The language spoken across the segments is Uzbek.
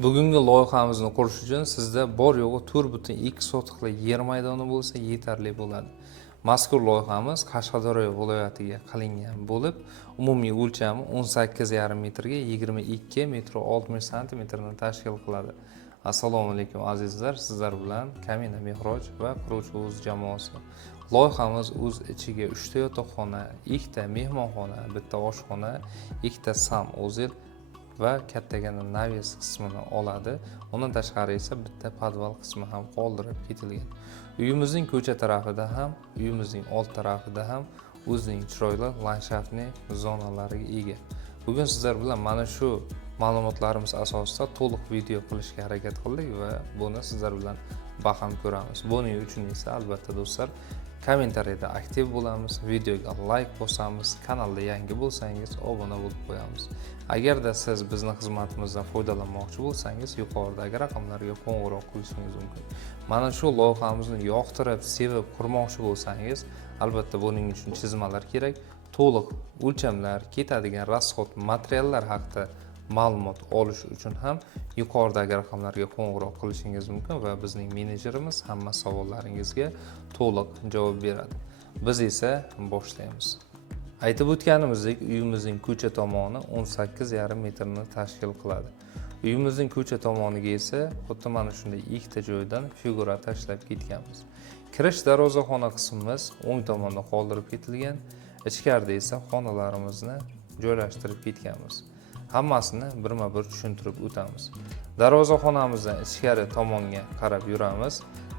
Bugungi loyihamizni qurish uchun sizda bor yo'g'i 4,2 sotixli yer maydoni bo'lsa yetarli bo'ladi. Mazkur loyihamiz Qashqadaryo viloyatiga qilingan bo'lib, umumiy o'lchami 18,5 metrga 22 metr 60 santimetrni tashkil qiladi. Assalomu alaykum azizlar, sizlar bilan Kamina Mehroj va Quruvchi o'z jamoasi. Loyihamiz o'z ichiga 3 ta yotoqxona, 2 ta mehmonxona, 1 ta oshxona, 2 ta samozel va kattagina naves qismini oladi. Undan tashqari esa bitta podval qismi ham qoldirib ketilgan. Uyimizning ko'cha tarafida ham, uyimizning old tarafida ham o'zining chiroyli landshaftli zonalariga ega. Bugun sizlar bilan mana shu ma'lumotlarimiz asosida to'liq video qilishga harakat qildik va buni sizlar bilan baham ko'ramiz. Buning uchun esa albatta do'stlar, kommentariyada aktiv bo'lamiz, videoga like bosamiz, kanalda yangi bo'lsangiz obuna bo'lib qo'yamiz. Agarda siz bizning xizmatimizdan foydalanmoqchi bo'lsangiz, yuqoridagi raqamlarga qo'ng'iroq qilishingiz mumkin. Mana shu loyihamizni yoqtirib, sevib qurmoqchi bo'lsangiz, albatta buning uchun chizmalar kerak. To'liq o'lchamlar, ketadigan rasxod materiallar haqida ma'lumot olish uchun ham yuqoridagi raqamlarga qo'ng'iroq qilishingiz mumkin va bizning menejerimiz hamma savollaringizga to'liq javob beradi. Biz esa boshlaymiz. Aytib o'tganimizdek, uyimizning ko'cha tomoni 18,5 metrni tashkil qiladi. Uyimizning ko'cha tomoniga esa xuddi mana shunday ikkita joydan figura tashlab ketganmiz. Kirish darvozaxona qismimiz o'ng tomonda qoldirib ketilgan, ichkarida esa xonalarimizni joylashtirib ketganmiz. Hammasini birma-bir tushuntirib o'tamiz. Darvozaxonamizdan ichkari tomonga qarab yuramiz.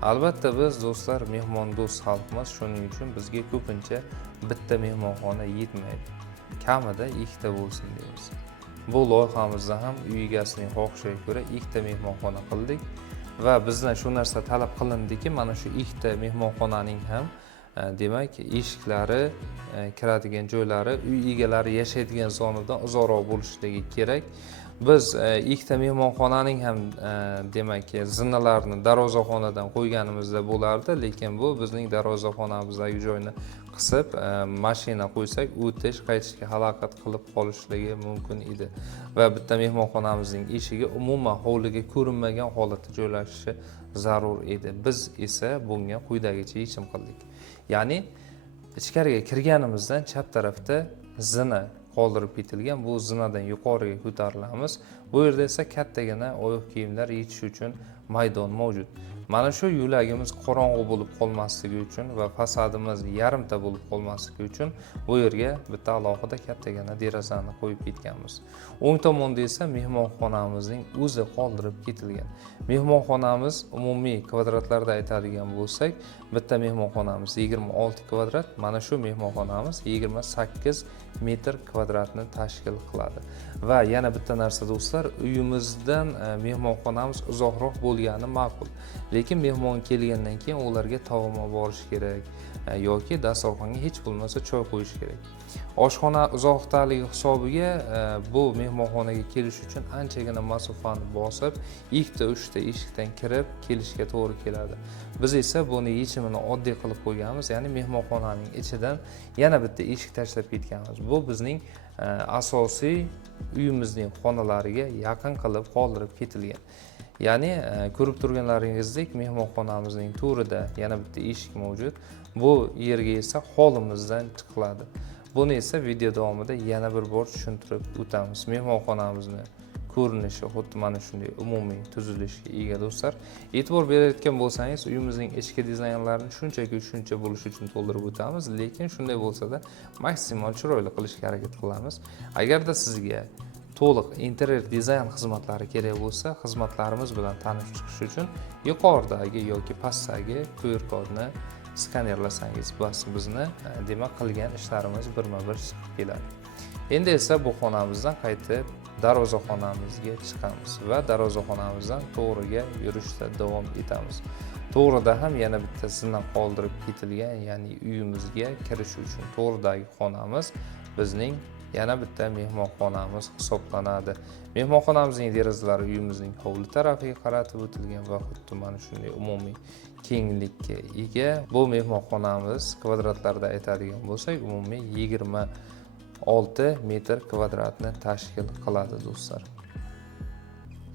Albatta biz do'stlar mehmondo'st xalqmiz, shuning uchun bizga ko'pincha bitta mehmonxona yetmaydi. Kamida ikkita bo'lsin deymiz. Bu loyihamizda ham uy egasining xohishiga ko'ra ikkita mehmonxona qildik va bizdan shu narsa talab qilindiki, mana shu ikkita mehmonxonaning ham demak eshiklari, kiradigan joylari uy egalari yashaydigan zonadan uzoqroq bo'lishligi kerak. Biz ikkita mehmonxonaning ham demak zinalarni darvozaxonadan qo'yganimizda bo'lardi, lekin bu bizning darvozaxonamizdagi joyni qisib mashina qo'ysak o'tish, qaytishga xalaqat qilib qolishligi mumkin edi va bitta mehmonxonamizning eshigi umuman hovliga ko'rinmagan holatda joylashishi zarur edi. Biz esa bunga quyidagicha yechim qildik. Ya'ni ichkariga kirganimizdan chap tarafda zina qoldirib ketilgan. Bu zinadan yuqoriga ko'tarilamiz. Bu yerda esa kattagina oyoq kiyimlar yechish uchun maydon mavjud. Mana shu yo'lagimiz qorong'u bo'lib qolmasligi uchun va fasadimiz yarimta bo'lib qolmasligi uchun bu yerga bitta alohida kattagina derazani qo'yib ketganmiz. O'ng tomonda esa mehmonxonamizning o'zi qoldirib ketilgan. Mehmonxonamiz umumiy kvadratlarda aytadigan bo'lsak, bitta mehmonxonamiz 26 kvadrat, mana shu mehmonxonamiz 28 metr kvadratni tashkil qiladi. Va yana bitta narsa do'stlar, uyimizdan mehmonxonamiz uzoqroq bo'lgani ma'qul. Lekin mehmon kelgandan keyin ularga taom olib borish kerak yoki dasturxonga hech bo'lmasa choy qo'yish kerak. Oshxona uzoqdaligi hisobiga bu mehmonxonaga kelish uchun anchagina masofani bosib, 2-3 ta eshikdan kirib kelishga to'g'ri keladi. Biz esa buni yechimini oddiy qilib qo'yganmiz, ya'ni mehmonxonaning ichidan yana bitta eshik tashlab ketganmiz. Bu bizning asosiy uyimizning xonalariga yaqin qilib qoldirib ketilgan. Ya'ni ko'rib turganlaringizdek mehmonxonamizning to'rida yana bitta eshik mavjud. Bu yerga esa holimizdan chiqiladi. Buni esa video davomida yana bir bor tushuntirib o'tamiz. Mehmonxonamizni ko'rinishi xuddi mana shunday umumiy tuzilishga ega do'stlar. E'tibor berayotgan bo'lsangiz, uyimizning ichki dizaynlarini shuncha bo'lishi uchun to'ldirib o'tamiz, lekin shunday bo'lsa-da maksimal chiroyli qilishga harakat qilamiz. Agarda sizga to'liq interyer dizayn xizmatlari kerak bo'lsa, xizmatlarimiz bilan tanishib chiqish uchun yuqoridagi yoki pastdagi QR kodni skanerlasangiz bas, bizni demak qilgan ishlarimiz birma-bir chiqib keladi. Endi esa bu xonamizdan qaytib darvozaxonamizga chiqamiz va darvozaxonamizdan to'g'riga yurishda davom etamiz. To'g'rida ham yana bitta zina qoldirib ketilgan, ya'ni uyimizga kirish uchun to'g'ridagi xonamiz bizning yana bitta mehmonxonamiz hisoblanadi. Mehmonxonamizning derazalari uyimizning hovli tarafiga qaratib o'tilgan va xuddi mana shunday umumiy kenglikka ega. Bu mehmonxonamiz kvadratlarda aytadigan bo'lsak, umumiy 26 metr kvadratni tashkil qiladi do'stlar.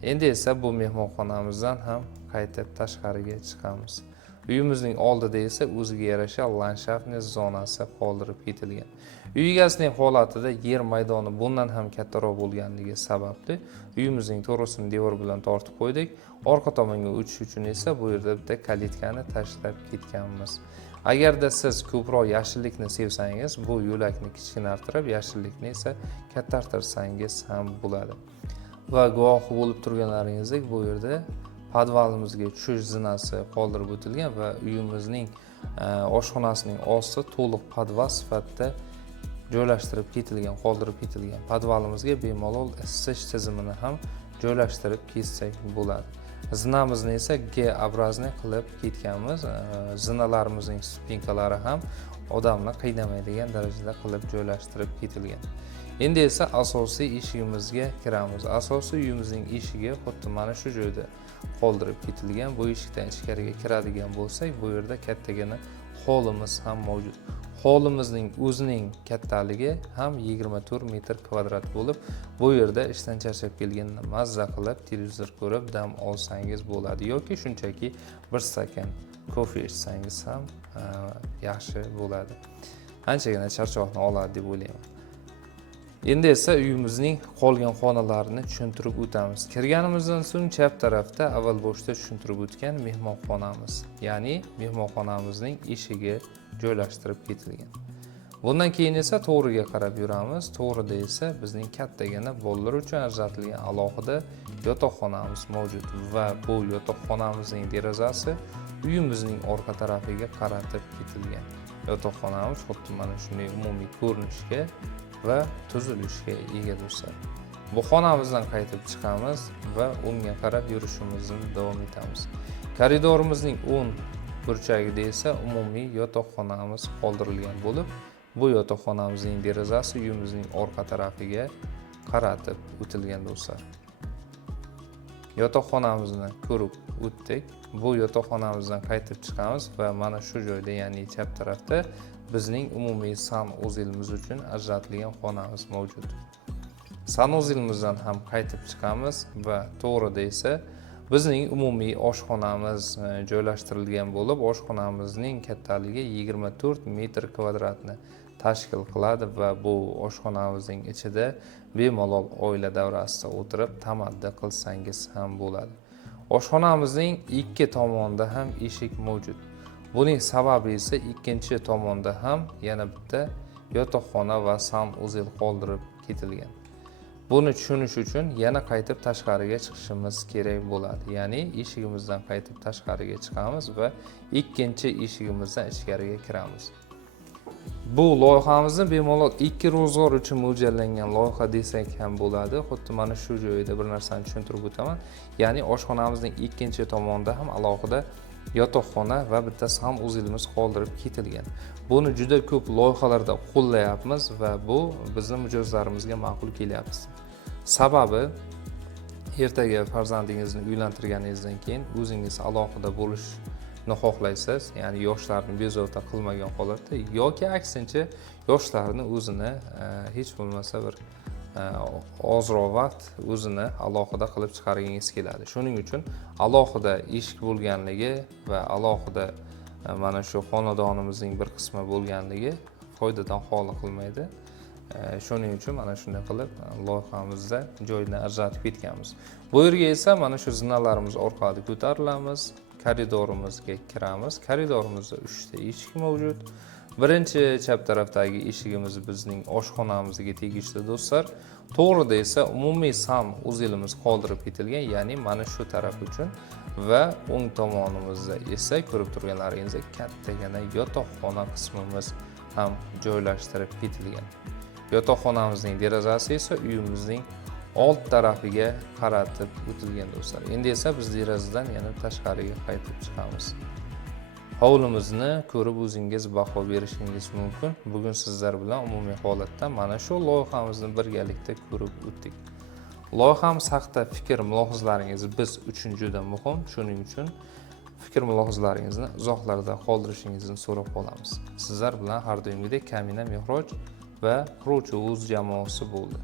Endi esa bu mehmonxonamizdan ham qaytib tashqariga chiqamiz. Uyimizning oldida esa o'ziga yarasha landshaftni zonasi qoldirib ketilgan. Uy egasining holatida yer maydoni bundan ham kattaroq bo'lganligi sababli uyimizning to'g'risini devor bilan tortib qo'ydik. Orqa tomonga o'tish uchun esa bu yerda bitta kalitkani tashlab ketganmiz. Agarda siz ko'proq yashillikni sevsangiz, bu yo'lakni kichkinartirib, yashillikni esa kattartirsangiz ham bo'ladi. Va guvohi bo'lib turganlaringizdek, bu yerda podvalimizga tushish zinasi qoldirib o'tilgan va uyimizning oshxonasining osti to'liq podval sifatida joylashtirib ketilgan, qoldirib ketilgan. Podvalimizga bemalol isish tizimini ham joylashtirib ketsak bo'ladi. Zinamizni esa G obrazli qilib ketganmiz. Zinalarimizning spinkalari ham odamni qiynamaydigan darajada qilib joylashtirib ketilgan. Endi esa asosiy eshigimizga kiramiz. Asosiy uyimizning eshigi xuddi mana shu joyda qoldirib ketilgan. Bu eshikdan ichkariga kiradigan bo'lsak, bu yerda kattagina holimiz ham mavjud. Holimizning o'zining kattaligi ham 24 metr kvadrat bo'lib, bu yerda ishdan charchab kelganda mazza qilib televizor ko'rib dam olsangiz bo'ladi yoki shunchaki bir stakan kofe ichsangiz ham yaxshi bo'ladi. Anchagina charchoqni oladi deb o'ylayman. Endi esa uyimizning qolgan xonalarini tushuntirib o'tamiz. Kirganimizdan so'ng chap tarafda avval boshda tushuntirib o'tgan mehmonxonamiz, ya'ni mehmonxonamizning eshigi joylashtirib ketilgan. Bundan keyin esa to'g'riga qarab yuramiz. To'g'rida esa bizning kattagina bolalar uchun ajratilgan alohida yotoqxonamiz mavjud va bu yotoqxonamizning derazasi uyimizning orqa tarafiga qaratib ketilgan. Yotoqxonamiz xuddi mana shunday umumiy ko'rinishga va tuzilishga ega do'stlar. Bu xonamizdan qaytib chiqamiz va o'ngga qarab yurishimizni davom etamiz. Koridorimizning o'ng burchagida esa umumiy yotoqxonamiz qoldirilgan bo'lib, bu yotoqxonamizning derazasi uyimizning orqa tarafiga qaratib o'tilgan do'stlar. Yotoqxonamizni ko'rib o'tdik. Bu yotoqxonamizdan qaytib chiqamiz va mana shu joyda, ya'ni chap tarafda bizning umumiy sanuzelimiz uchun ajratilgan xonamiz mavjud. Sanuzelimizdan ham qaytib chiqamiz va to'g'rida esa bizning umumiy oshxonamiz joylashtirilgan bo'lib, oshxonamizning kattaligi 24 metr kvadratni tashkil qiladi va bu oshxonamizning ichida bemalol oila davrasida o'tirib tamaddi qilsangiz ham bo'ladi. Oshxonamizning ikki tomonida ham eshik mavjud. Buning sababi esa ikkinchi tomonda ham yana bitta yotoqxona va sanuzel qoldirib ketilgan. Buni tushunish uchun yana qaytib tashqariga chiqishimiz kerak bo'ladi. Ya'ni eshigimizdan qaytib tashqariga chiqamiz va ikkinchi eshigimizdan ichkariga kiramiz. Bu loyihamizni bemalol 2 ro'zg'or uchun mo'ljallangan loyiha desak ham bo'ladi. Xuddi mana shu joyda bir narsani tushuntirib o'taman. Ya'ni oshxonamizning ikkinchi tomonida ham alohida yotoqxona va bitta sanuzelimiz qoldirib ketilgan. Buni juda ko'p loyihalarda qo'llayapmiz va bu bizning mijozlarimizga ma'qul kelyapti. Sababi ertaga farzandingizni uylantirganingizdan keyin o'zingiz alohida bo'lishni xohlaysiz, ya'ni yoshlarni bezovta qilmagan holatda yoki aksincha yoshlarni o'zini hech bo'lmasa bir ozroq vaqt o'zini alohida qilib chiqargingiz keladi. Shuning uchun alohida eshik bo'lganligi va alohida mana shu xonadonimizning bir qismi bo'lganligi foydadan xoli qilmaydi. Shuning uchun mana shunday qilib loyihamizda joyni ajratib ketganmiz. Bu yerga esa mana shu zinalarimiz orqali ko'tarilamiz, koridorimizga kiramiz. Koridorimizda 3 ta eshik mavjud. Birinchi chap tarafdagi eshigimiz bizning oshxonamizga tegishli do'stlar. To'g'rida esa umumiy sanuzelimiz qoldirib ketilgan, ya'ni mana shu taraf uchun va o'ng tomonimizda esa ko'rib turganlaringizdek kattagina yotoqxona qismimiz ham joylashtirib ketilgan. Yotoqxonamizning derazasi esa uyimizning old tarafiga qaratib o'tilgan do'stlar. Endi esa biz derazadan yana tashqariga qaytib chiqamiz. Hovlimizni ko'rib o'zingiz baho berishingiz mumkin. Bugun sizlar bilan umumiy holatda mana shu loyihamizni birgalikda ko'rib o'tdik. Loyihamiz haqida fikr mulohazalaringiz biz uchun juda muhim. Shuning uchun fikr mulohazalaringizni izohlarda qoldirishingizni so'rab qolamiz. Sizlar bilan har doimgidek Kamina Mehroj va Quruvchi Uz jamoasi bo'ldi.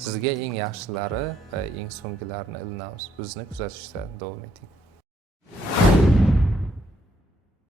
Sizga eng yaxshilari va eng so'nggilarini ilinamiz. Bizni kuzatishda davom eting.